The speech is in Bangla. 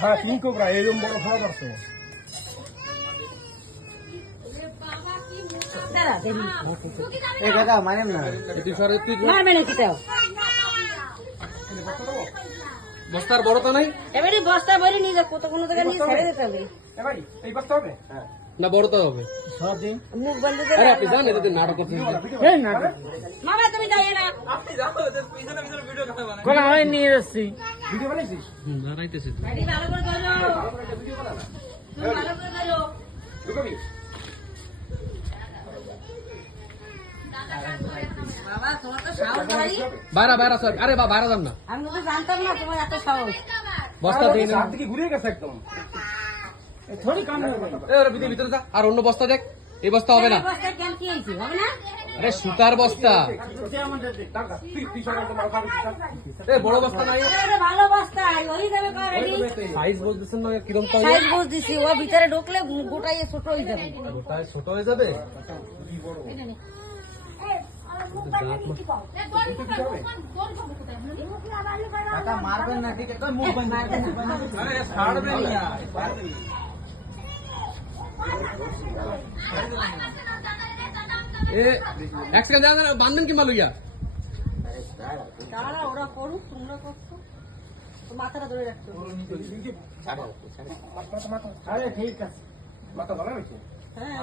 হ্যাঁ কিং কোবরা এরকম বড় খাওয়া আছে। বস্তার বড় তো নাই এবারে বস্তা ভরে নিয়ে যা কত কোনো জায়গায় নিয়ে ছেড়ে দিতে হবে এই বস্তা হবে না বড় তো হবে। মুখ বন্ধ করে আরে আপনি জানেন এদের নাটক করছেন। এই না মামা তুমি যাই না কোন হয় নিয়ে যাচ্ছি ভিডিও বানাইছিস? দাঁড়াইতেছে গাড়ি ভালো করে ধরো তুমি ভালো করে ধরো ঢুকাবি? বাবা তোমার তো সাহস ভাই বাইরা সব আরে বা বাইরা যান না আমি তো জানতাম না তোমার এত সাহস বস্তা দেই না হাত দিকে ঘুরে গেছে একদম। থোড়ি কাম হবে। এ ওর ভিতরে যা আর অন্য বস্তা দেখ এই বস্তা হবে না এই বস্তা কেন কি হইছে হবে না আরে সুতার বস্তা টাকা তুই সকাল তো মাল খাবি। এ বড় বস্তা নাই এটা ভালো বস্তা ওই দেবে কারেডি সাইজ বলতেছেন না কিরম তো সাইজ বুঝ দিছি ও ভিতরে ঢুকলে গোটাই ছোট হয়ে যাবে গোটায় ছোট হয়ে যাবে টাকা মারবেন না ঠিক আছে মুখ বন্ধ আরে ছাড়বেন না এ এক সেকেন্ড দাঁড়ান বাঁধবেন কি মালুইয়া তারা ওরা করুক তোমরা করছো তো মাথাটা ধরে রাখছো আরে ঠিক আছে। মাথা ভালো হয়েছে? হ্যাঁ